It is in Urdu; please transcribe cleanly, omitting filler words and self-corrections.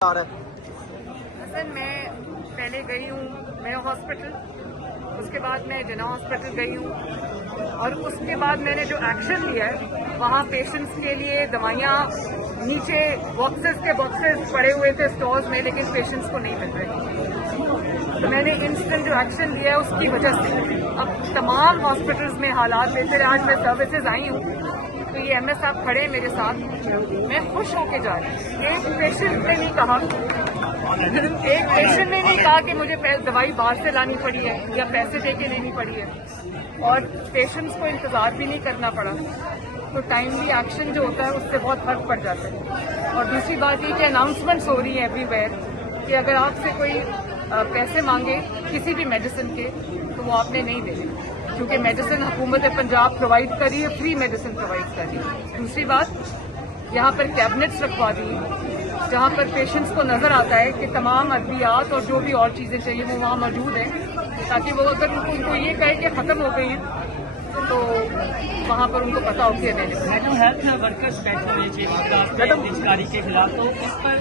حسن میں پہلے گئی ہوں میو ہاسپٹل، اس کے بعد میں جنا ہاسپٹل گئی ہوں، اور اس کے بعد میں نے جو ایکشن لیا ہے وہاں پیشنٹس کے لیے دوائیاں نیچے باکسز کے باکسز پڑے ہوئے تھے اسٹورز میں، لیکن پیشنٹس کو نہیں مل رہے. تو میں نے انسٹنٹ جو ایکشن لیا ہے اس کی وجہ سے اب تمام ہاسپٹلز میں حالات بہتر ہیں. آج میں سروسز آئی ہوں تو یہ ایم ایس صاحب کھڑے ہیں میرے ساتھ، میں خوش ہو کے جا رہی ہوں. ایک پیشنٹ نے نہیں کہا کہ مجھے دوائی باہر سے لانی پڑی ہے یا پیسے دے کے لینی پڑی ہے، اور پیشنٹس کو انتظار بھی نہیں کرنا پڑا. تو ٹائملی ایکشن جو ہوتا ہے اس سے بہت فرق پڑ جاتا ہے. اور دوسری بات یہ کہ اناؤنسمنٹس ہو رہی ہیں ایوری ویئر کہ اگر آپ سے کوئی پیسے مانگے کسی بھی میڈیسن کے تو وہ آپ نے نہیں دینے، کیونکہ میڈیسن حکومت پنجاب پرووائڈ کر رہی ہے، فری میڈیسن پرووائڈ کر رہی ہے. دوسری بات یہاں پر کیبنٹس رکھوا دی جہاں پر پیشنٹس کو نظر آتا ہے کہ تمام ادویات اور جو بھی اور چیزیں چاہیے وہ وہاں موجود ہیں، تاکہ وہ اگر ان کو یہ کہے کہ ختم ہو گئی ہیں تو وہاں پر ان کو پتا ہو کہ میڈم ہیلتھ ورکرز بیٹھے ہوئے کے خلاف تو اس پر